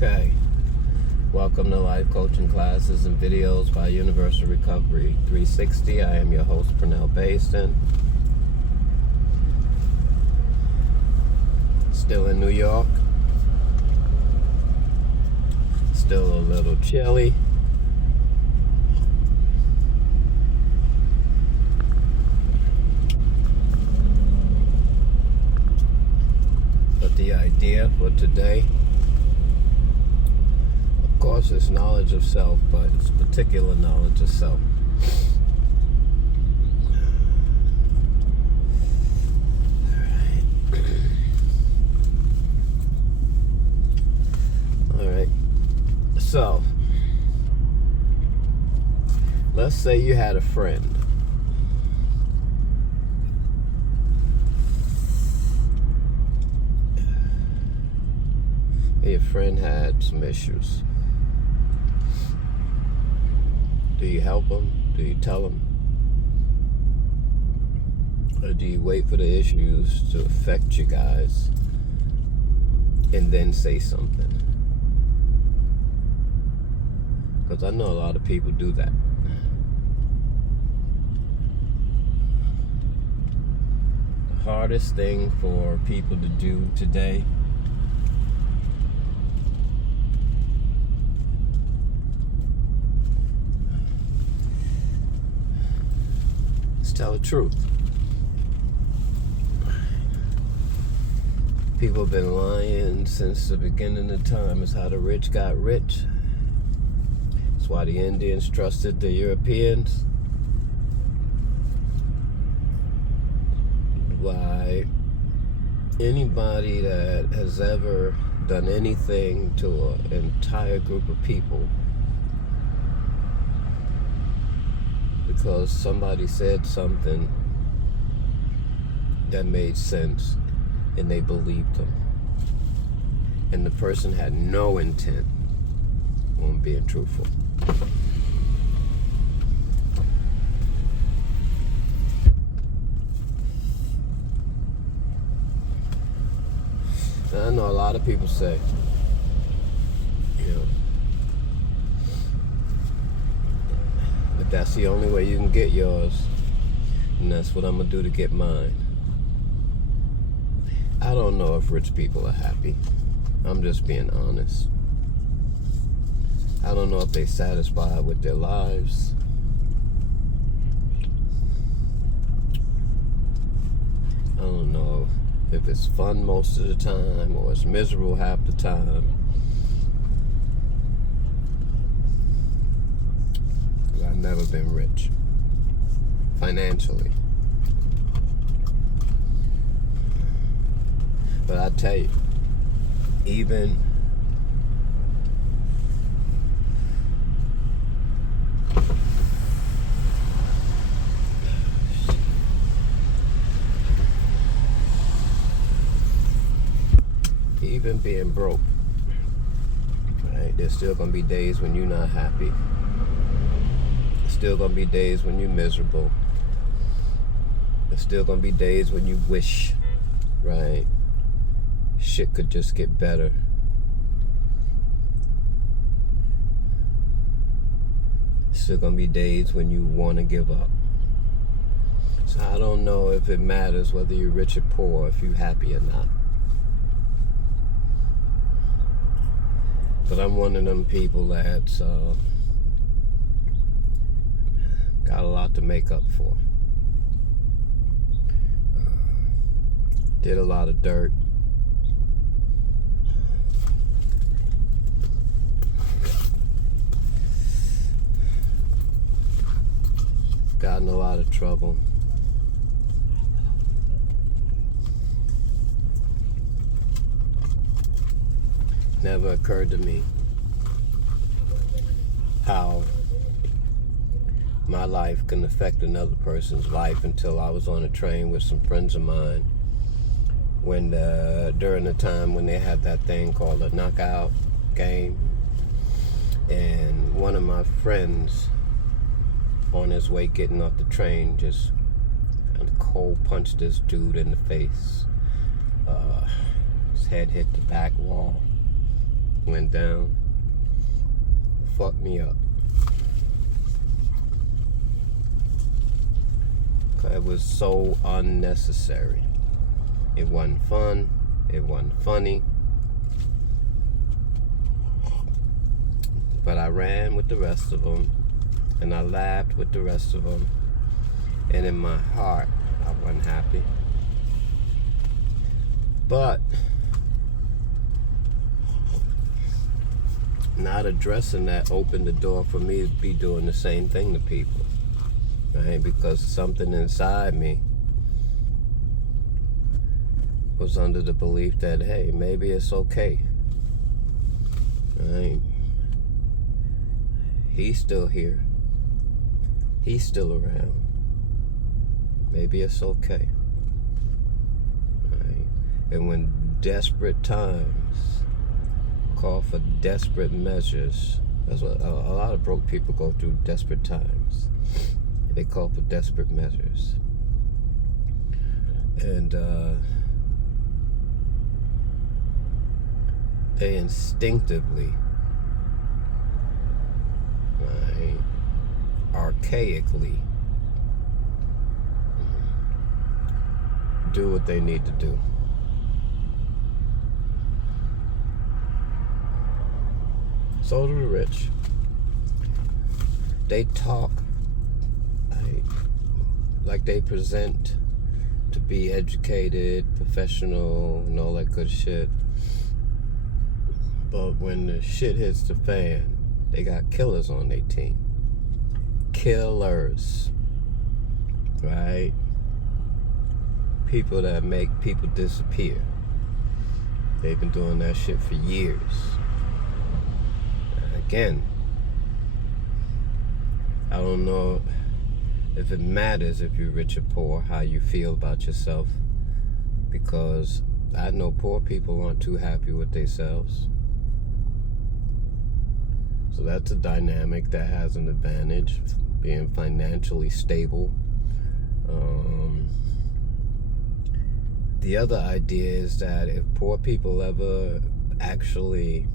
Okay, welcome to Life Coaching Classes and Videos by Universal Recovery 360. I am your host, Pernell Baston. Still in New York. Still a little chilly. But the idea for today, of course, it's knowledge of self, but it's particular knowledge of self. Alright. So, let's say you had a friend. Your friend had some issues. Do you help them? Do you tell them? Or do you wait for the issues to affect you guys and then say something? Because I know a lot of people do that. The hardest thing for people to do today is tell the truth. People have been lying since the beginning of time. It's how the rich got rich. It's why the Indians trusted the Europeans. Why anybody that has ever done anything to an entire group of people because somebody said something that made sense and they believed them, and the person had no intent on being truthful. And I know a lot of people say, but that's the only way you can get yours, and that's what I'm gonna do to get mine. I don't know if rich people are happy. I'm just being honest. I don't know if they're satisfied with their lives. I don't know if it's fun most of the time or it's miserable half the time. I've never been rich financially. But I tell you, even being broke, right? There's still gonna be days when you're not happy. There's still gonna be days when you're miserable. There's still gonna be days when you wish, right, shit could just get better. There's still gonna be days when you want to give up. So I don't know if it matters whether you're rich or poor, if you're happy or not. But I'm one of them people that's got a lot to make up for. Did a lot of dirt. Got in a lot of trouble. Never occurred to me how my life can affect another person's life until I was on a train with some friends of mine when during the time when they had that thing called a knockout game, and one of my friends on his way getting off the train just kind of cold punched this dude in the face. His head hit the back wall. went down fucked me up. It was so unnecessary. It wasn't fun. It wasn't funny. But I ran with the rest of them, and I laughed with the rest of them. And in my heart, I wasn't happy. But not addressing that opened the door for me to be doing the same thing to people, right? Because something inside me was under the belief that, hey, maybe it's okay, right? He's still here. He's still around. Maybe it's okay, right? And when desperate times call for desperate measures, that's what a lot of broke people go through, desperate times. They call for desperate measures. And they instinctively, right, archaically do what they need to do. So do the rich. They talk like they present to be educated, professional, and all that good shit. But when the shit hits the fan, they got killers on their team. Killers. Right? People that make people disappear. They've been doing that shit for years. Again, I don't know if it matters if you're rich or poor, how you feel about yourself, because I know poor people aren't too happy with themselves. So that's a dynamic that has an advantage, being financially stable. The other idea is that if poor people ever actually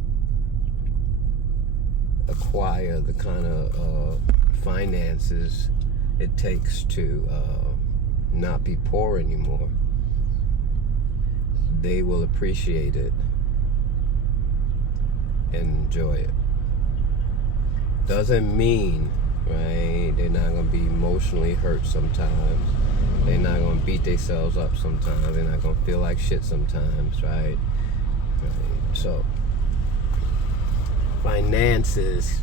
acquire the kind of finances it takes to not be poor anymore, they will appreciate it and enjoy it. Doesn't mean, right, they're not going to be emotionally hurt sometimes. They're not going to beat themselves up sometimes. They're not going to feel like shit sometimes, right? So, finances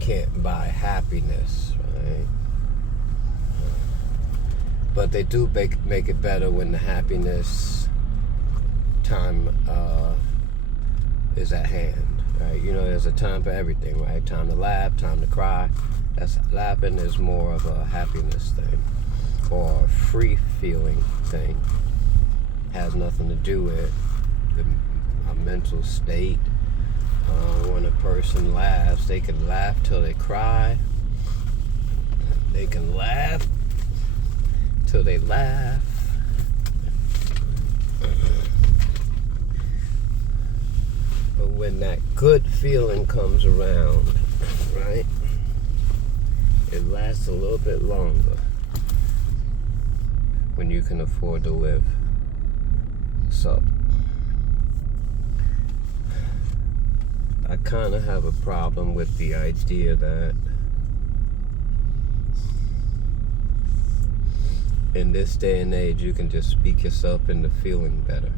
can't buy happiness, right? But they do make it better when the happiness time is at hand, right? You know, there's a time for everything, right? Time to laugh, time to cry. Laughing is more of a happiness thing, or a free feeling thing. Has nothing to do with a mental state. When a person laughs, they can laugh till they cry. They can laugh till they laugh. But when that good feeling comes around, right, it lasts a little bit longer when you can afford to live. So I kind of have a problem with the idea that in this day and age you can just speak yourself into feeling better.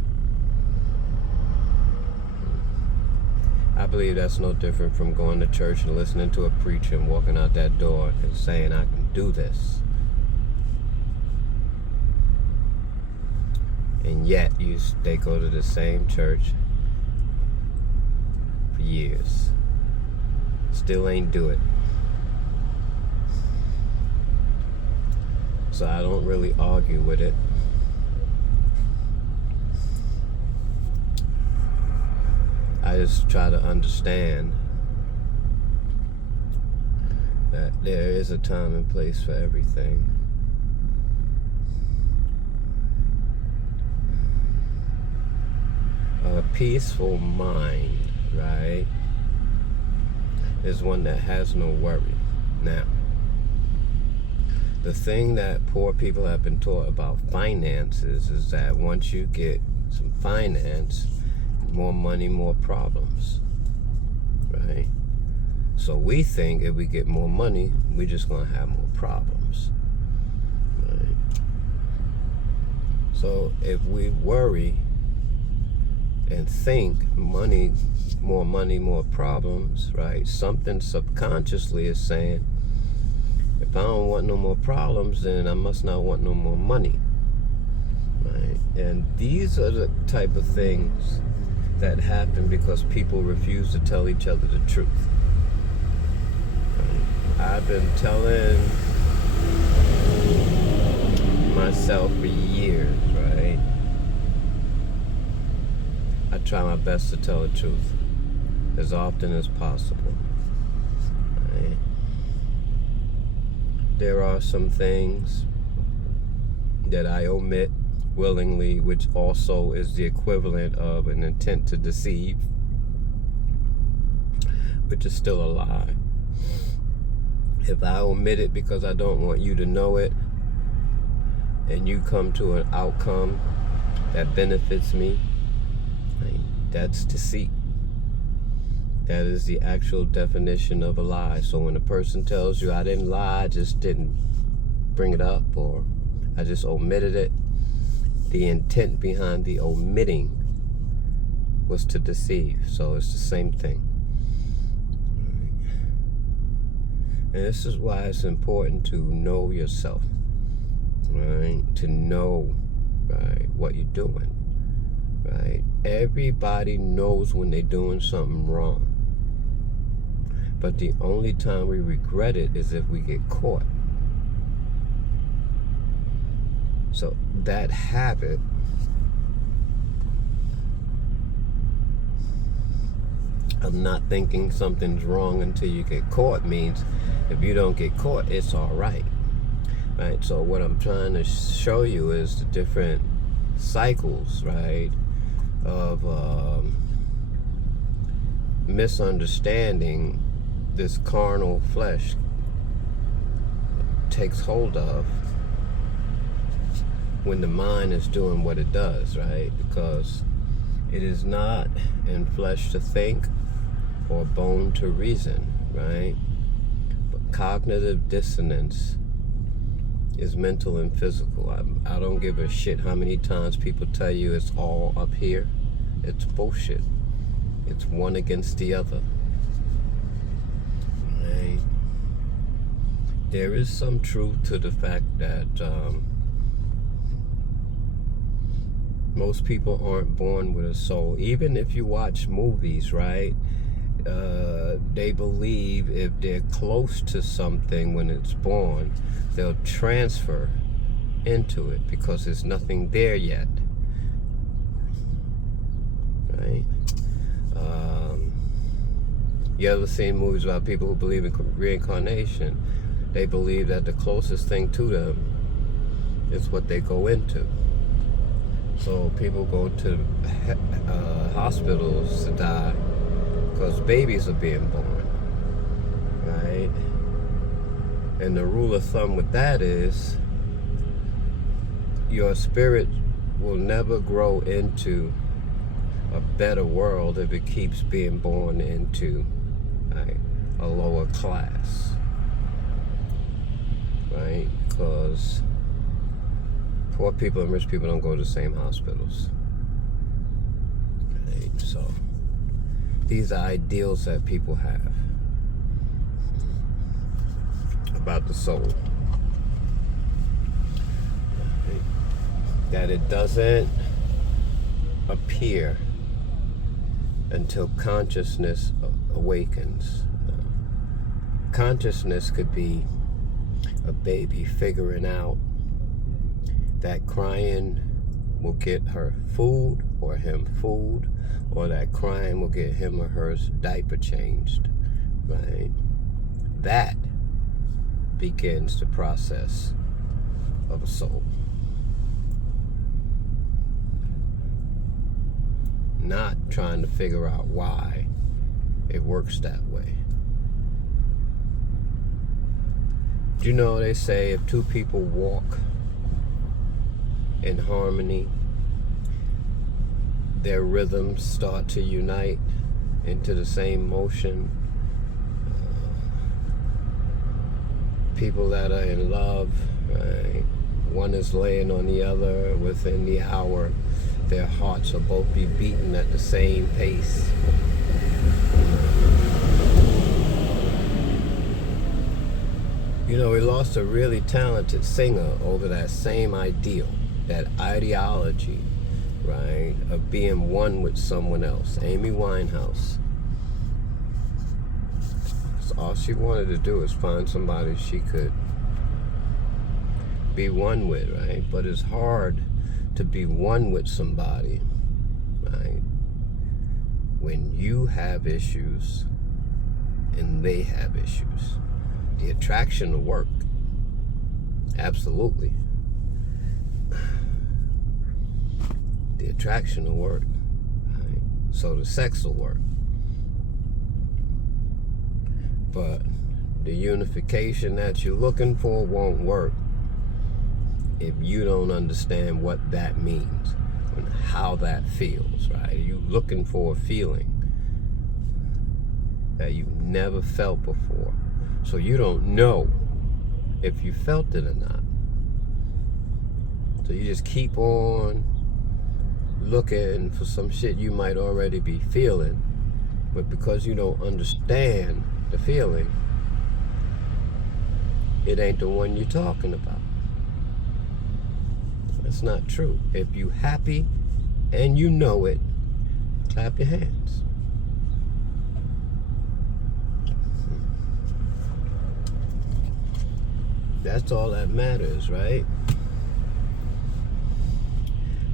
I believe that's no different from going to church and listening to a preacher and walking out that door and saying, I can do this. And yet they go to the same church for years. Still ain't do it. So I don't really argue with it. I just try to understand that there is a time and place for everything. A peaceful mind right, is one that has no worry. Now, the thing that poor people have been taught about finances is that once you get some finance, more money, more problems, right? So we think if we get more money, we're just going to have more problems, right? So if we worry and think money, more problems, right? Something subconsciously is saying, if I don't want no more problems, then I must not want no more money, right? And these are the type of things that happen because people refuse to tell each other the truth. Right? I've been telling myself for years, right? I try my best to tell the truth as often as possible. Right? There are some things that I omit willingly, which also is the equivalent of an intent to deceive, which is still a lie. If I omit it because I don't want you to know it, and you come to an outcome that benefits me, right, that's deceit. That is the actual definition of a lie. So when a person tells you, I didn't lie, I just didn't bring it up, or I just omitted it, the intent behind the omitting was to deceive. So it's the same thing. And this is why it's important to know yourself, right? To know, right, what you're doing, right? Everybody knows when they're doing something wrong. But the only time we regret it is if we get caught. So that habit of not thinking something's wrong until you get caught means if you don't get caught, it's all right. Right? So what I'm trying to show you is the different cycles, right, of misunderstanding this carnal flesh takes hold of when the mind is doing what it does, right? Because it is not in flesh to think or bone to reason, right? But cognitive dissonance is mental and physical. I don't give a shit how many times people tell you it's all up here. It's bullshit. It's one against the other. Right? There is some truth to the fact that most people aren't born with a soul. Even if you watch movies, right? They believe if they're close to something when it's born, they'll transfer into it because there's nothing there yet. Right? You ever seen movies about people who believe in reincarnation? They believe that the closest thing to them is what they go into. So people go to hospitals to die because babies are being born, right? And the rule of thumb with that is your spirit will never grow into a better world if it keeps being born into, right, a lower class, right? Because poor people and rich people don't go to the same hospitals, right? So these are ideals that people have about the soul, right? That it doesn't appear until consciousness awakens. Consciousness could be a baby figuring out that crying will get her food or him food, or that crying will get him or her diaper changed, right? That begins the process of a soul. Not trying to figure out why It works that way. Do you know they say if two people walk in harmony, their rhythms start to unite into the same motion? People that are in love, right? One is laying on the other within the hour. Their hearts will both be beating at the same pace. You know, we lost a really talented singer over that same ideal, that ideology, right, of being one with someone else. Amy Winehouse. So all she wanted to do is find somebody she could be one with, right? But it's hard to be one with somebody, right, when you have issues and they have issues. The attraction will work, absolutely. The attraction will work, right? So the sex will work, but the unification that you're looking for won't work if you don't understand what that means and how that feels, right? You're looking for a feeling that you've never felt before. So you don't know if you felt it or not. So you just keep on looking for some shit you might already be feeling, but because you don't understand the feeling, it ain't the one you're talking about. That's not true. If you happy and you know it, clap your hands. That's all that matters, right?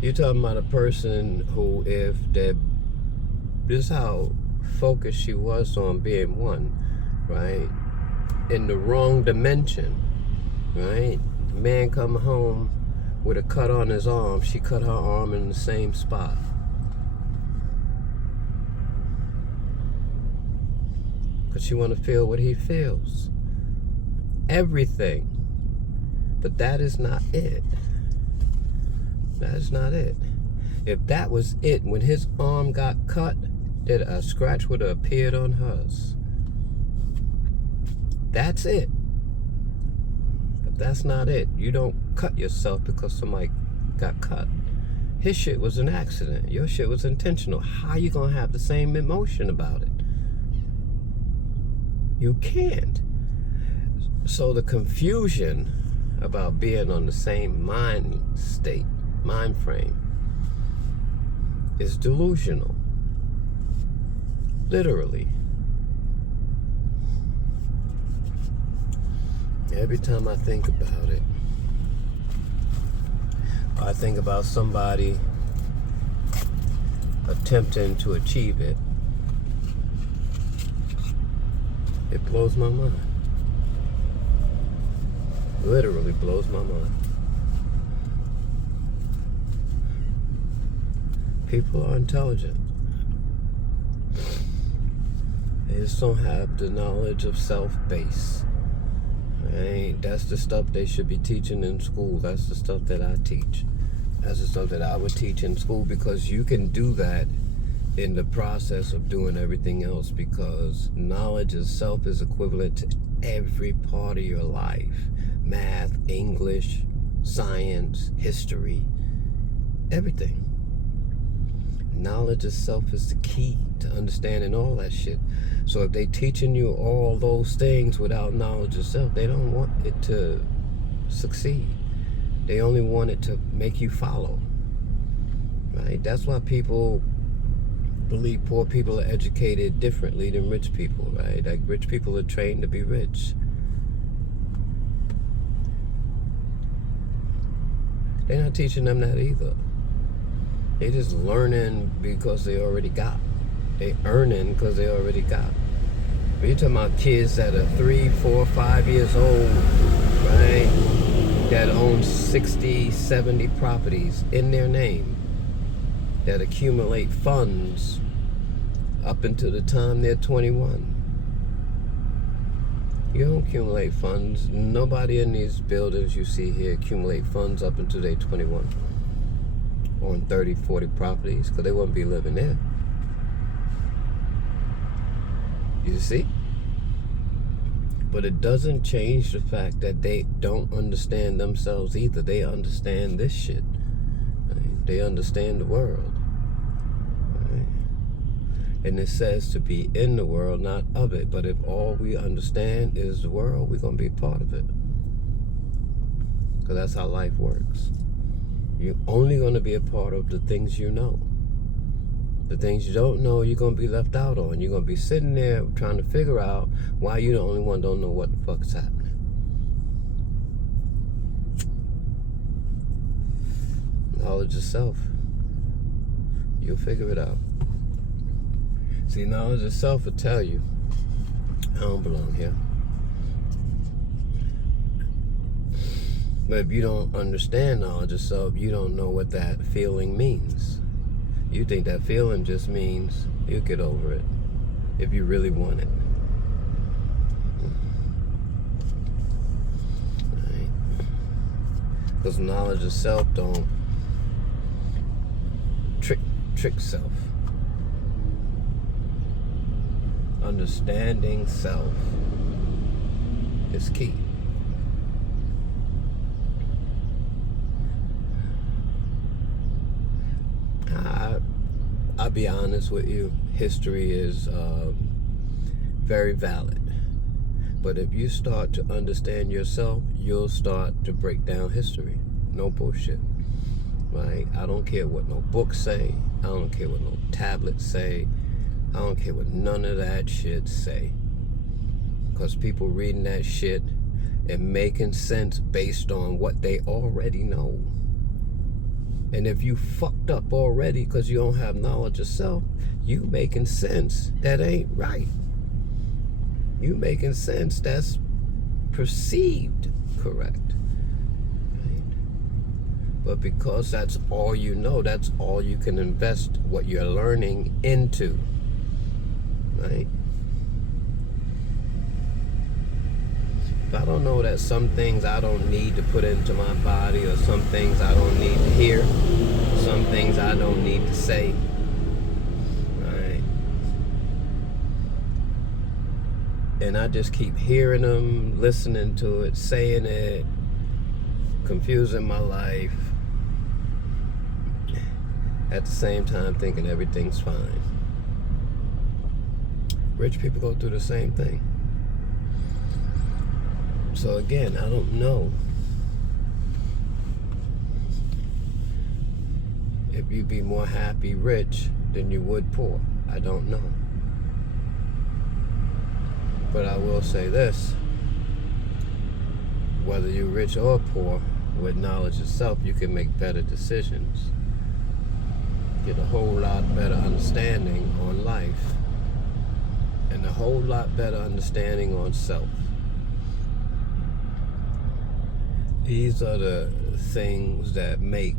You're talking about a person who, if they're, this is how focused she was on being one, right? In the wrong dimension, right? Man come home with a cut on his arm, she cut her arm in the same spot. Because she want to feel what he feels. Everything. But that is not it. That is not it. If that was it, when his arm got cut, that a scratch would have appeared on hers. That's it. But that's not it. You don't cut yourself because somebody got cut. His shit was an accident. Your shit was intentional. How you gonna have the same emotion about it? You can't. So the confusion about being on the same mind state, mind frame, is delusional. Literally. Every time I think about it, I think about somebody attempting to achieve it. It blows my mind. Literally blows my mind. People are intelligent. They just don't have the knowledge of self-base. Right? That's the stuff they should be teaching in school. That's the stuff that I teach. That's the stuff that I would teach in school, because you can do that in the process of doing everything else, because knowledge of self is equivalent to every part of your life. Math, English, science, history, everything. Knowledge of self is the key to understanding all that shit. So if they teaching you all those things without knowledge of self, they don't want it to succeed. They only want it to make you follow. Right? That's why people believe poor people are educated differently than rich people, right? Like rich people are trained to be rich. They're not teaching them that either. They just learning because they already got. They earning because they already got. But you're talking about kids that are 3, 4, 5 years old, right? That own 60, 70 properties in their name, that accumulate funds up until the time they're 21. You don't accumulate funds. Nobody in these buildings you see here accumulate funds up until they're 21 on 30, 40 properties, because they wouldn't be living there. You see? But it doesn't change the fact that they don't understand themselves either. They understand this shit. Right? They understand the world. Right? And it says to be in the world, not of it. But if all we understand is the world, we're going to be a part of it. Because that's how life works. You're only going to be a part of the things you know. The things you don't know, you're going to be left out on. You're going to be sitting there trying to figure out why you're the only one don't know what the fuck is happening. Knowledge of self. You'll figure it out. See, knowledge of self will tell you, I don't belong here. But if you don't understand knowledge of self, you don't know what that feeling means. You think that feeling just means you'll get over it if you really want it. Right? Because knowledge of self don't trick self. Understanding self is key. I'll be honest with you, history is very valid. But if you start to understand yourself, you'll start to break down history. No bullshit. Right? I don't care what no books say. I don't care what no tablets say. I don't care what none of that shit say. Because people reading that shit and making sense based on what they already know. And if you fucked up already because you don't have knowledge of self, you making sense that ain't right. You making sense that's perceived correct. Right? But because that's all you know, that's all you can invest what you're learning into. Right? If I don't know that some things I don't need to put into my body, or some things I don't need to hear, some things I don't need to say, right? And I just keep hearing them, listening to it, saying it, confusing my life, at the same time thinking everything's fine. Rich people go through the same thing. So again, I don't know if you'd be more happy rich than you would poor. I don't know. But I will say this, whether you're rich or poor, with knowledge of self, you can make better decisions. Get a whole lot better understanding on life, and a whole lot better understanding on self. These are the things that make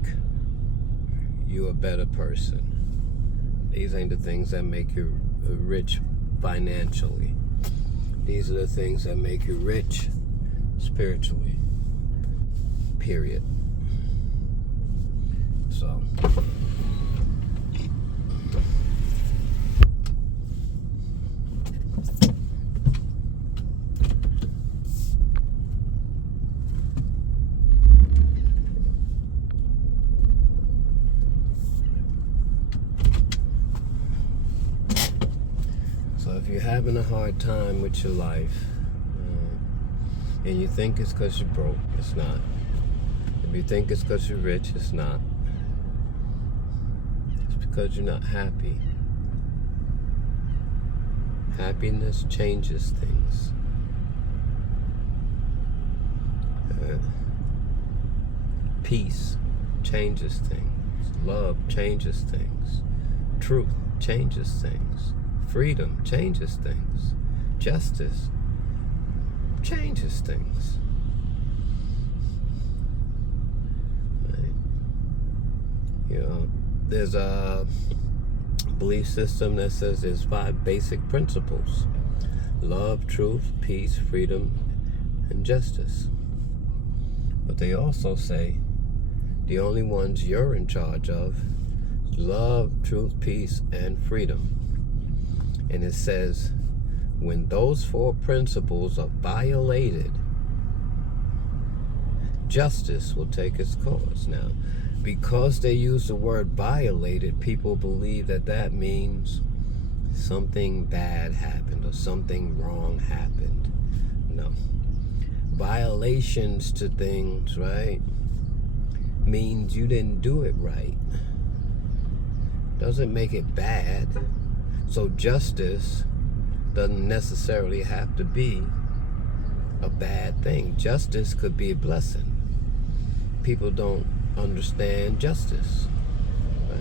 you a better person. These ain't the things that make you rich financially. These are the things that make you rich spiritually. Period. So. If you're having a hard time with your life, and you think it's because you're broke, it's not. If you think it's because you're rich, it's not. It's because you're not happy. Happiness changes things. Peace changes things. Love changes things. Truth changes things. Freedom changes things. Justice changes things. Right? You know, there's belief system that says there's 5 basic principles: love, truth, peace, freedom, and justice. But they also say the only ones you're in charge of: love, truth, peace, and freedom. And it says when those 4 principles are violated, justice will take its course. Now, because they use the word violated, people believe that that means something bad happened or something wrong happened. No. Violations to things, right, means you didn't do it right. Doesn't make it bad. So justice doesn't necessarily have to be a bad thing. Justice could be a blessing. People don't understand justice, right?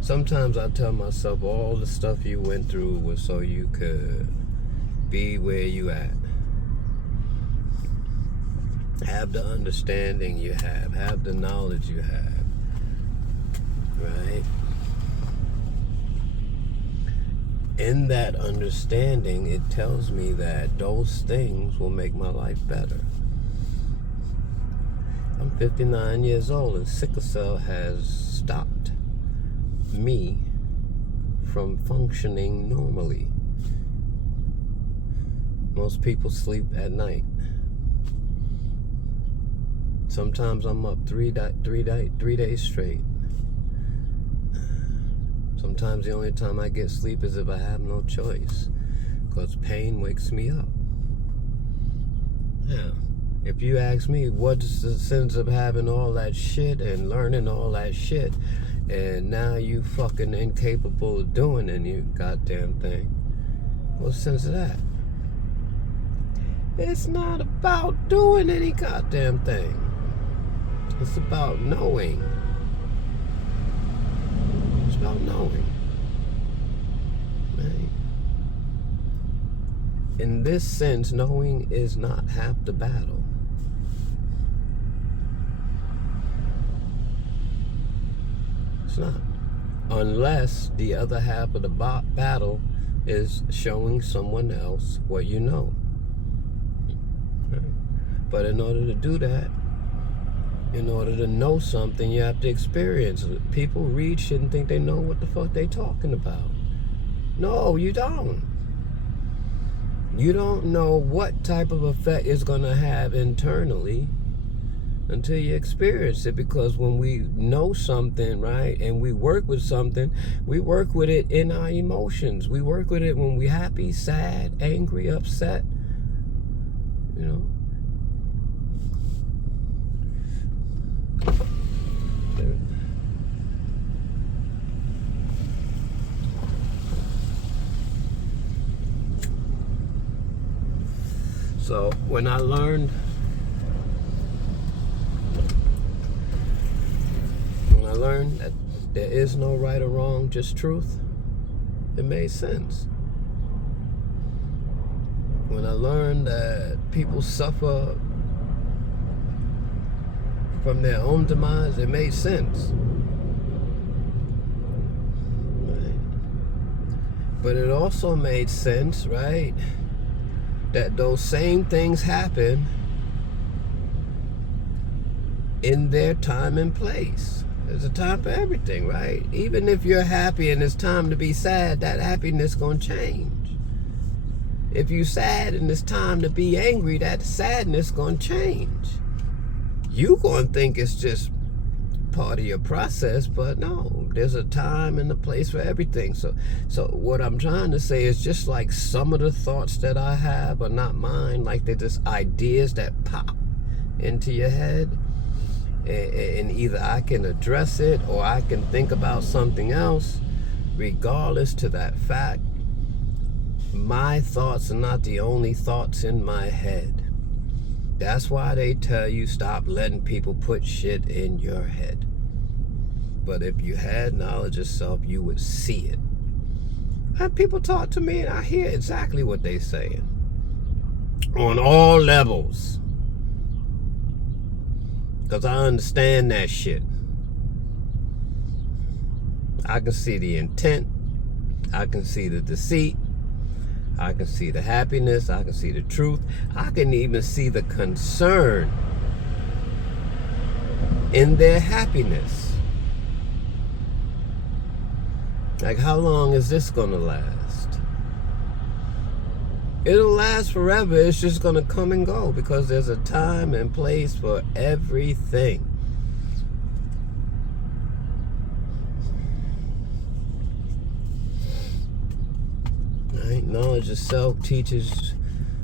Sometimes I tell myself all the stuff you went through was so you could be where you at. Have the understanding you have the knowledge you have, right? In that understanding, it tells me that those things will make my life better. I'm 59 years old and sickle cell has stopped me from functioning normally. Most people sleep at night. Sometimes I'm up three days straight. Sometimes the only time I get sleep is if I have no choice, because pain wakes me up. Yeah. If you ask me, what's the sense of having all that shit and learning all that shit, and now you fucking incapable of doing any goddamn thing? What's the sense of that? It's not about doing any goddamn thing. It's about knowing. It's about knowing. Right? In this sense, knowing is not half the battle. It's not. Unless the other half of the battle is showing someone else what you know. Right? But in order to do that, in order to know something, you have to experience it. People read shit and think they know what the fuck they talking about. No, you don't. You don't know what type of effect it's going to have internally until you experience it. Because when we know something, right, and we work with something, we work with it in our emotions. We work with it when we're happy, sad, angry, upset, you know. So when I learned that there is no right or wrong, just truth, it made sense. When I learned that people suffer from their own demise, it made sense. Right? But it also made sense, right, that those same things happen in their time and place. There's a time for everything, right? Even if you're happy and it's time to be sad, that happiness gonna change. If you're sad and it's time to be angry, that sadness gonna change. You gonna think it's just part of your process, but no, there's a time and a place for everything. So what I'm trying to say is, just like some of the thoughts that I have are not mine, like they're just ideas that pop into your head, and either I can address it or I can think about something else. Regardless to that fact, my thoughts are not the only thoughts in my head. That's why they tell you stop letting people put shit in your head. But if you had knowledge of self, you would see it. And people talk to me and I hear exactly what they're saying. On all levels. Because I understand that shit. I can see the intent. I can see the deceit. I can see the happiness. I can see the truth. I can even see the concern in their happiness. Like, how long is this gonna last? It'll last forever. It's just gonna come and go because there's a time and place for everything. Right? Knowledge of self teaches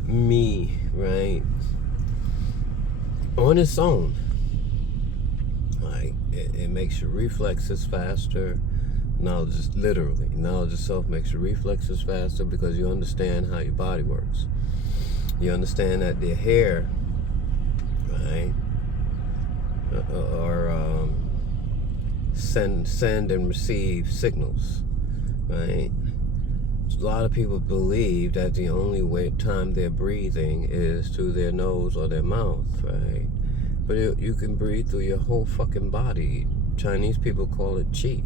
me, right, on its own. Like, it makes your reflexes faster. Knowledge of self makes your reflexes faster because you understand how your body works. You understand that the hair, right, or send and receive signals, right? A lot of people believe that the only time they're breathing is through their nose or their mouth, right? But you can breathe through your whole fucking body. Chinese people call it qi.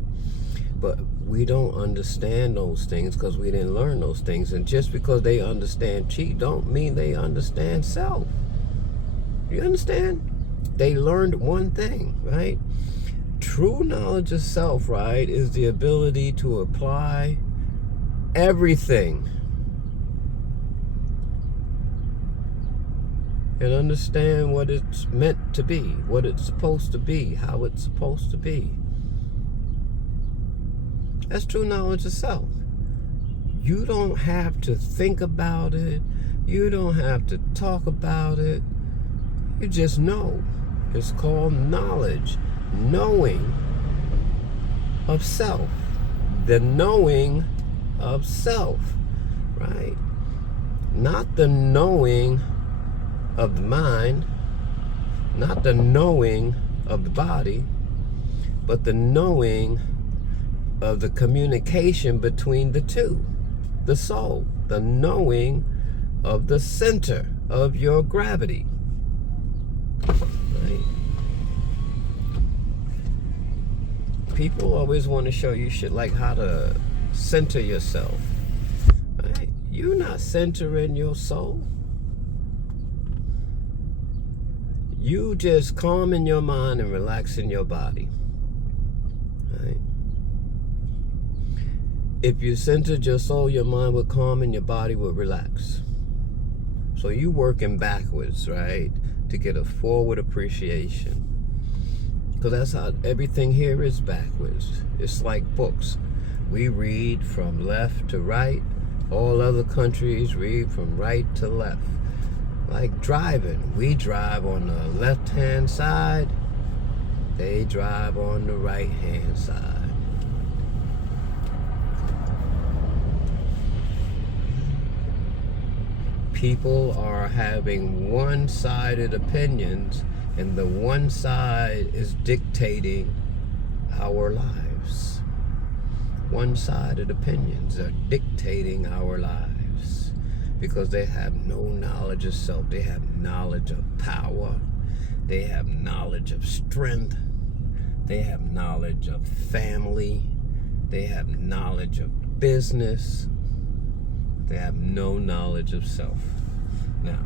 But we don't understand those things because we didn't learn those things. And just because they understand qi don't mean they understand self. You understand? They learned one thing, right? True knowledge of self, right, is the ability to apply everything and understand what it's meant to be, what it's supposed to be, how it's supposed to be. That's true knowledge of self. You don't have to think about it. You don't have to talk about it. You just know. It's called knowledge. Knowing of self. The knowing of self, right? Not the knowing of the mind, not the knowing of the body, but the knowing of the communication between the two, the soul, the knowing of the center of your gravity, right? People always want to show you shit like how to center yourself, right? You're not centering your soul. You just calming your mind and relaxing your body, right? If you centered your soul, your mind would calm and your body would relax. So you working backwards, right, to get a forward appreciation. Because that's how everything here is backwards. It's like books. We read from left to right. All other countries read from right to left. Like driving. We drive on the left-hand side. They drive on the right-hand side. People are having one-sided opinions, and the one side is dictating our lives. One-sided opinions are dictating our lives because they have no knowledge of self. They have knowledge of power. They have knowledge of strength. They have knowledge of family. They have knowledge of business. They have no knowledge of self. Now,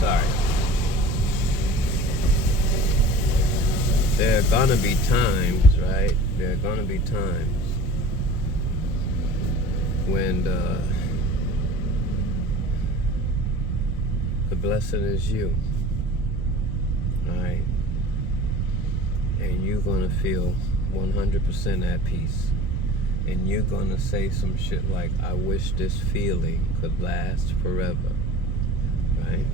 sorry. There are gonna be times, right? There are gonna be times when the blessing is you, alright? And you're gonna feel 100% at peace. And you're gonna say some shit like, I wish this feeling could last forever, right?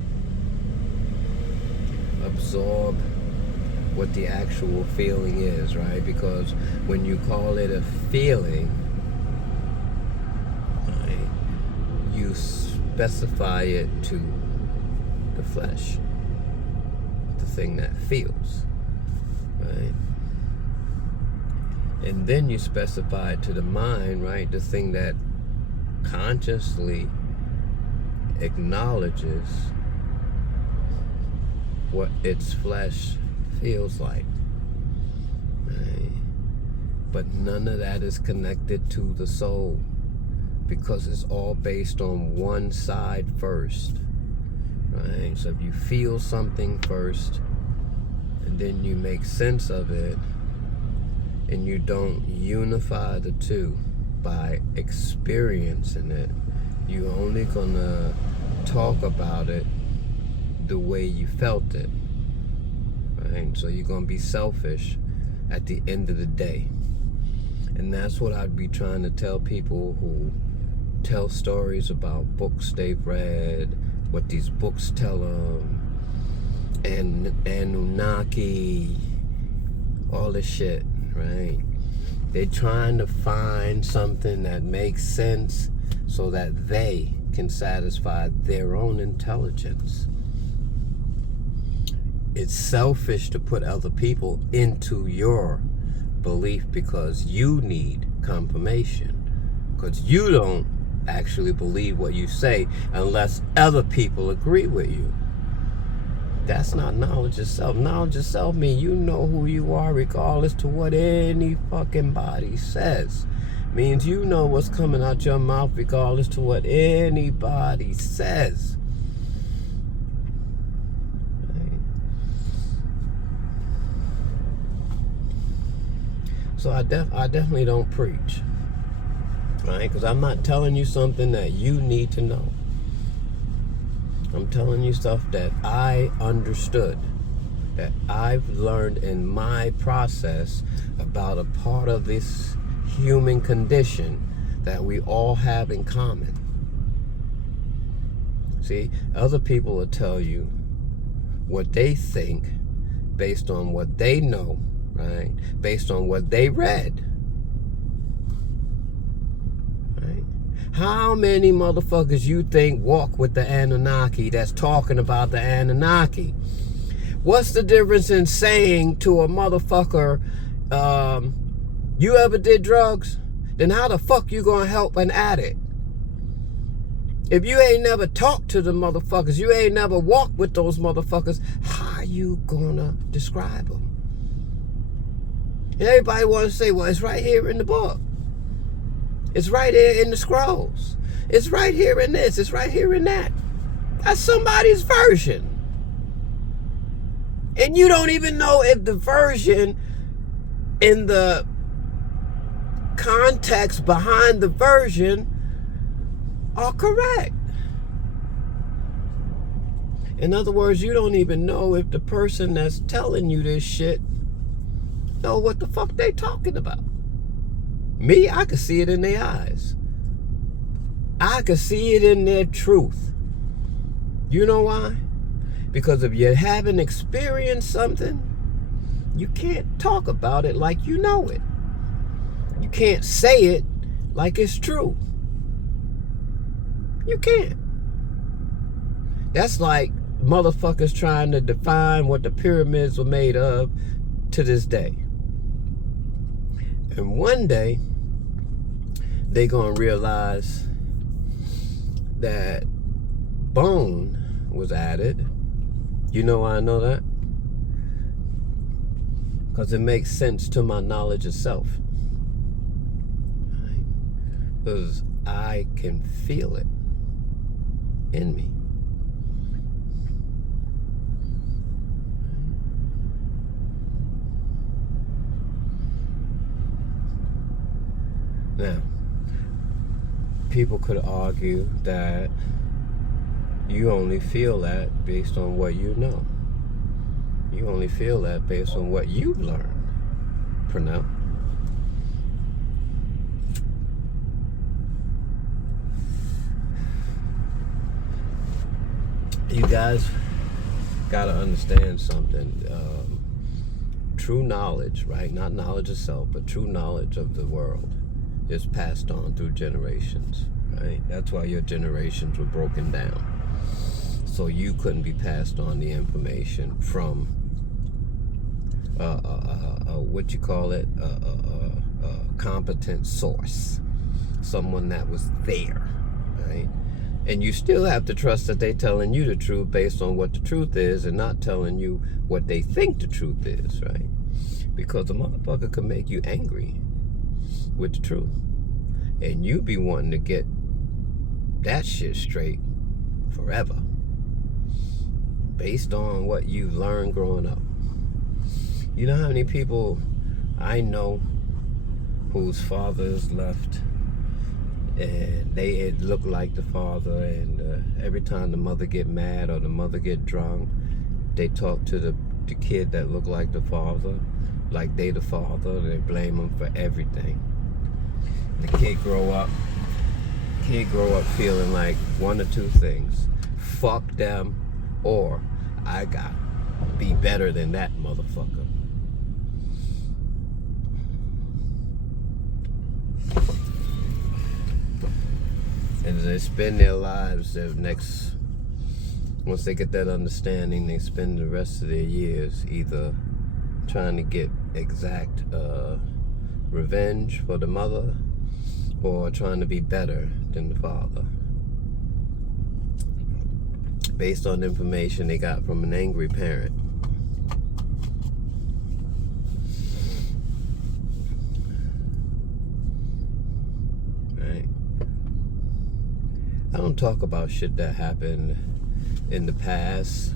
Absorb what the actual feeling is, right? Because when you call it a feeling, right, you specify it to the flesh, the thing that feels. right? And then you specify it to the mind, right? The thing that consciously acknowledges what its flesh feels like, right? But none of that is connected to the soul, because it's all based on one side first, right? So if you feel something first, and then you make sense of it, and you don't unify the two by experiencing it, you're only gonna talk about it the way you felt it, right? So you're gonna be selfish at the end of the day. And that's what I'd be trying to tell people who tell stories about books they've read, what these books tell them, and Anunnaki, all this shit, right? They're trying to find something that makes sense so that they can satisfy their own intelligence. It's selfish to put other people into your belief because you need confirmation, because you don't actually believe what you say unless other people agree with you. That's not knowledge of self. Knowledge of self means you know who you are regardless to what any fucking body says. Means you know what's coming out your mouth regardless to what anybody says. Right? So I definitely don't preach, right? Because I'm not telling you something that you need to know. I'm telling you stuff that I understood, that I've learned in my process about a part of this human condition that we all have in common. See, other people will tell you what they think based on what they know, right? Based on what they read. How many motherfuckers you think walk with the Anunnaki that's talking about the Anunnaki? What's the difference in saying to a motherfucker, you ever did drugs? Then how the fuck you gonna help an addict? If you ain't never talked to the motherfuckers, you ain't never walked with those motherfuckers, how you gonna describe them? And everybody wanna say, well, it's right here in the book. It's right here in the scrolls. It's right here in this. It's right here in that. That's somebody's version. And you don't even know if the version in the context behind the version are correct. In other words, you don't even know if the person that's telling you this shit know what the fuck they talking about. Me, I could see it in their eyes. I could see it in their truth. You know why? Because if you haven't experienced something, you can't talk about it like you know it. You can't say it like it's true. You can't. That's like motherfuckers trying to define what the pyramids were made of to this day. And one day, they're going to realize that bone was added. You know why I know that? Because it makes sense to my knowledge of self. Because I can feel it in me. Now, people could argue that you only feel that based on what you know. You only feel that based on what you've learned. Pernell. You guys gotta understand something. True knowledge, right? Not knowledge of self, but true knowledge of the world is passed on through generations, right? That's why your generations were broken down. So you couldn't be passed on the information from what you call it, competent source, someone that was there, right? And you still have to trust that they're telling you the truth based on what the truth is, and not telling you what they think the truth is, right? Because a motherfucker can make you angry with the truth, and you be wanting to get that shit straight forever based on what you've learned growing up. You know how many people I know whose fathers left and they look like the father, and every time the mother get mad or the mother get drunk, they talk to the kid that look like the father, like they the father. They blame him for everything. The kid grow up feeling like one or two things: fuck them, or I got to be better than that motherfucker. And they spend their lives, once they get that understanding, they spend the rest of their years either trying to get exact revenge for the mother, or trying to be better than the father, based on information they got from an angry parent. I don't talk about shit that happened in the past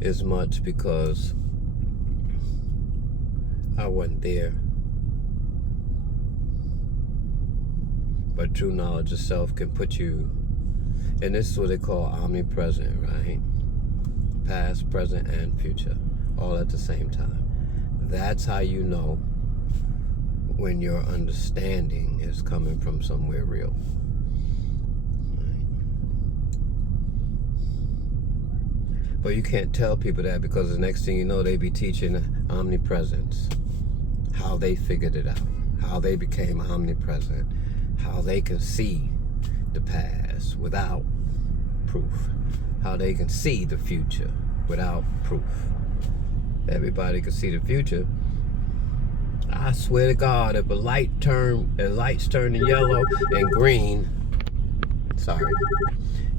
as much because I wasn't there. But true knowledge of self can put you, and this is what they call omnipresent, right? Past, present, and future, all at the same time. That's how you know when your understanding is coming from somewhere real. But you can't tell people that, because the next thing you know, they be teaching omnipresence, how they figured it out, how they became omnipresent, how they can see the past without proof, how they can see the future without proof. Everybody can see the future. I swear to God, if a light's turning yellow and green,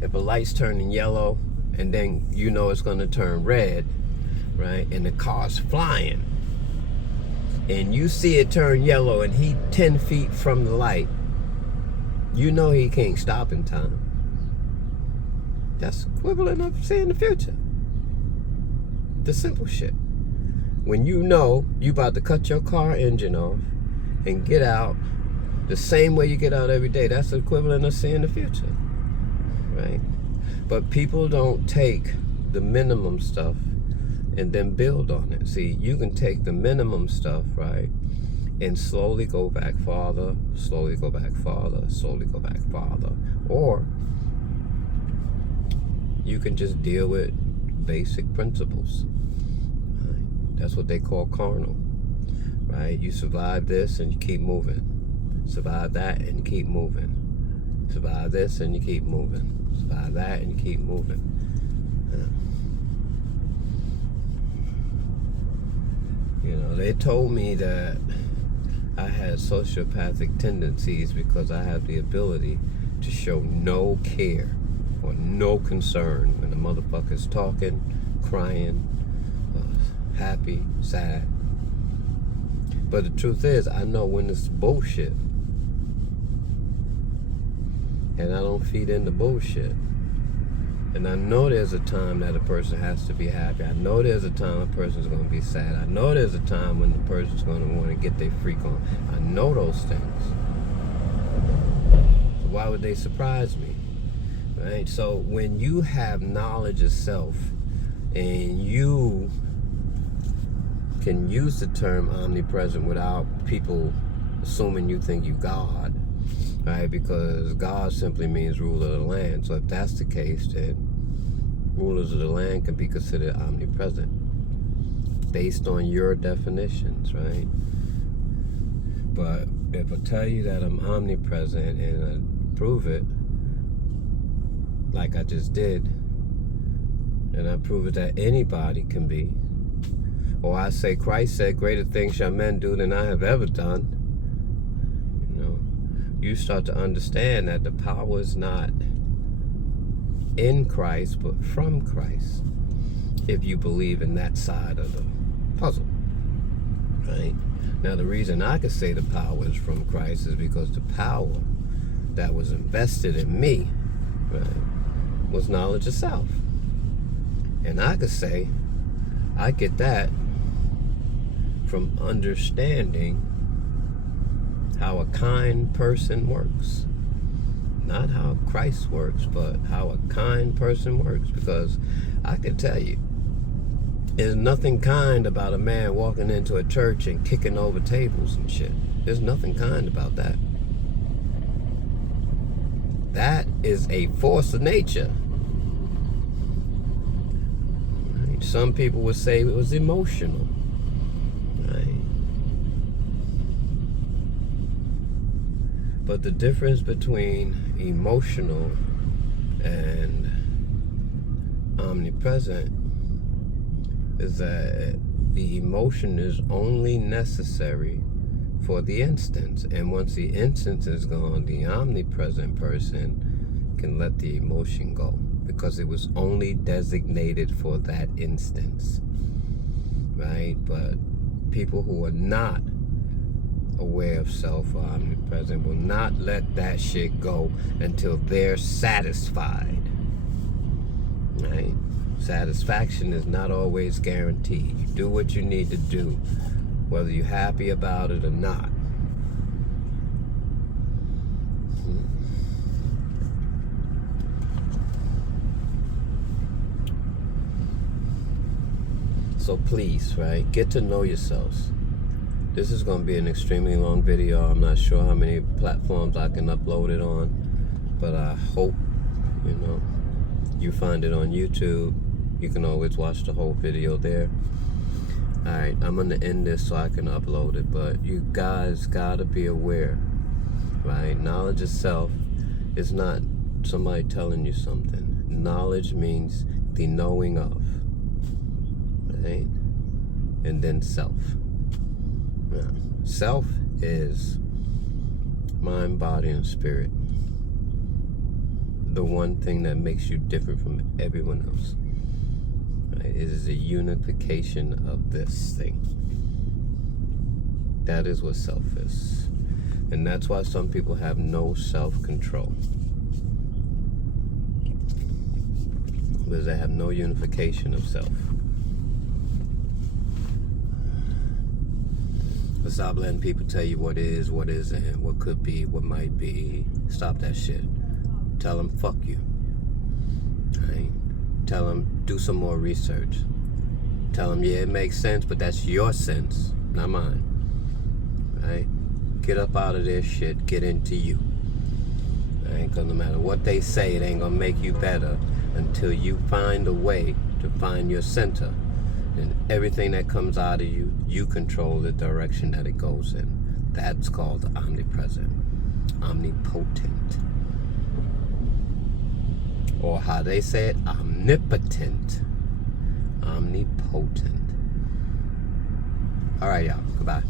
if a light's turning yellow and then you know it's gonna turn red, right? And the car's flying, and you see it turn yellow and he 10 feet from the light, you know he can't stop in time. That's equivalent of seeing the future. The simple shit. When you know you about to cut your car engine off and get out the same way you get out every day, that's the equivalent of seeing the future, right? But people don't take the minimum stuff and then build on it. See, you can take the minimum stuff, right, and slowly go back farther, slowly go back farther, slowly go back farther. Or you can just deal with basic principles. Right? That's what they call carnal, right? You survive this and you keep moving. Survive that and you keep moving. Survive this and you keep moving. Survive that and you keep moving. You know, they told me that I had sociopathic tendencies because I have the ability to show no care or no concern when the motherfucker's talking, crying, happy, sad. But the truth is, I know when it's bullshit. And I don't feed into bullshit. And I know there's a time that a person has to be happy. I know there's a time a person's going to be sad. I know there's a time when the person's going to want to get their freak on. I know those things. So why would they surprise me? Right? So when you have knowledge of self and you can use the term omnipresent without people assuming you think you God, right? Because God simply means ruler of the land. So if that's the case, then rulers of the land can be considered omnipresent based on your definitions, right? But if I tell you that I'm omnipresent and I prove it, like I just did, and I prove it that anybody can be, Or I say, Christ said, greater things shall men do than I have ever done. You know, you start to understand that the power is not in Christ, but from Christ, if you believe in that side of the puzzle, right? Now, the reason I could say the power is from Christ is because the power that was invested in me, right, was knowledge of self. And I could say I get that from understanding how a kind person works. Not how Christ works, but how a kind person works. Because I can tell you, there's nothing kind about a man walking into a church and kicking over tables and shit. There's nothing kind about that. That is a force of nature. Right? Some people would say it was emotional. Right? But the difference between emotional and omnipresent is that the emotion is only necessary for the instance, and once the instance is gone, the omnipresent person can let the emotion go, because it was only designated for that instance, right? But people who are not aware of self or omnipresent will not let that shit go until they're satisfied, right? Satisfaction is not always guaranteed. You do what you need to do, whether you're happy about it or not. So please, right, get to know yourselves. This is going to be an extremely long video. I'm not sure how many platforms I can upload it on, but I hope, you know, you find it on YouTube. You can always watch the whole video there. Alright, I'm going to end this so I can upload it, but you guys got to be aware, right? Knowledge of self is not somebody telling you something. Knowledge means the knowing of, right? And then self. Now, self is mind, body, and spirit. The one thing that makes you different from everyone else. It is a unification of this thing. That is what self is. And that's why some people have no self-control. Because they have no unification of self. But stop letting people tell you what is, what isn't, what could be, what might be. Stop that shit. Tell them, fuck you. Right? Tell them, do some more research. Tell them, yeah, it makes sense, but that's your sense, not mine. Right? Get up out of their shit, get into you. Right? Because no matter what they say, it ain't gonna make you better until you find a way to find your center. And everything that comes out of you, you control the direction that it goes in. That's called omnipresent, omnipotent. Or how they say it, omnipotent, omnipotent. All right, y'all. Goodbye.